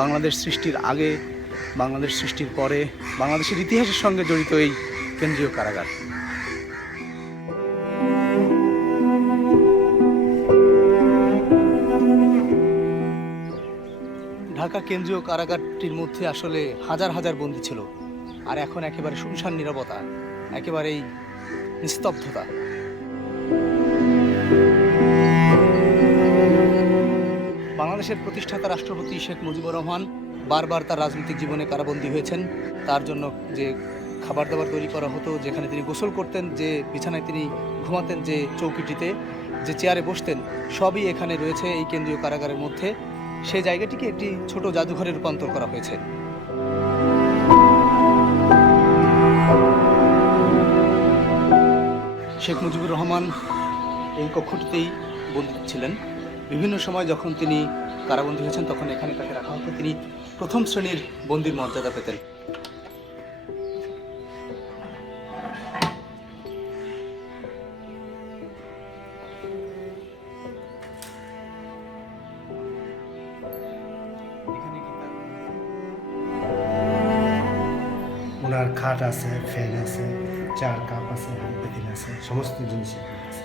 বাংলাদেশ সৃষ্টির আগে, বাংলাদেশ সৃষ্টির পরে, বাংলাদেশের ইতিহাসের সঙ্গে জড়িত এই কেন্দ্রীয় কারাগার। ঢাকা কেন্দ্রীয় কারাগারটির মধ্যে আসলে হাজার হাজার বন্দী ছিল, আর এখন একেবারে শুনশান নীরবতা, একেবারেই নিস্তব্ধতা। বাংলাদেশের প্রতিষ্ঠাতা রাষ্ট্রপতি শেখ মুজিবুর রহমান বারবার তার রাজনৈতিক জীবনে কারাবন্দী হয়েছেন। তার জন্য যে খাবার দাবার তৈরি করা হতো, যেখানে তিনি গোসল করতেন, যে বিছানায় তিনি ঘুমাতেন, যে চৌকিটিতে, যে চেয়ারে বসতেন, সবই এখানে রয়েছে এই কেন্দ্রীয় কারাগারের মধ্যে। সেই জায়গাটিকে একটি ছোট জাদুঘরে রূপান্তর করা হয়েছে। শেখ মুজিবুর রহমান এই কক্ষটিতেই বন্দী ছিলেন। বিভিন্ন সময় যখন তিনি কারাবন্দী হয়েছেন তখন এখানে তাকে রাখা হতো। তিনি প্রথম শ্রেণীর বন্দীর মর্যাদা পেতেন। ওনার খাট আছে, ফ্যান আছে, চার কাপ আছে, হাঁড়ি পাতিল আছে, সমস্ত জিনিস এখানে আছে।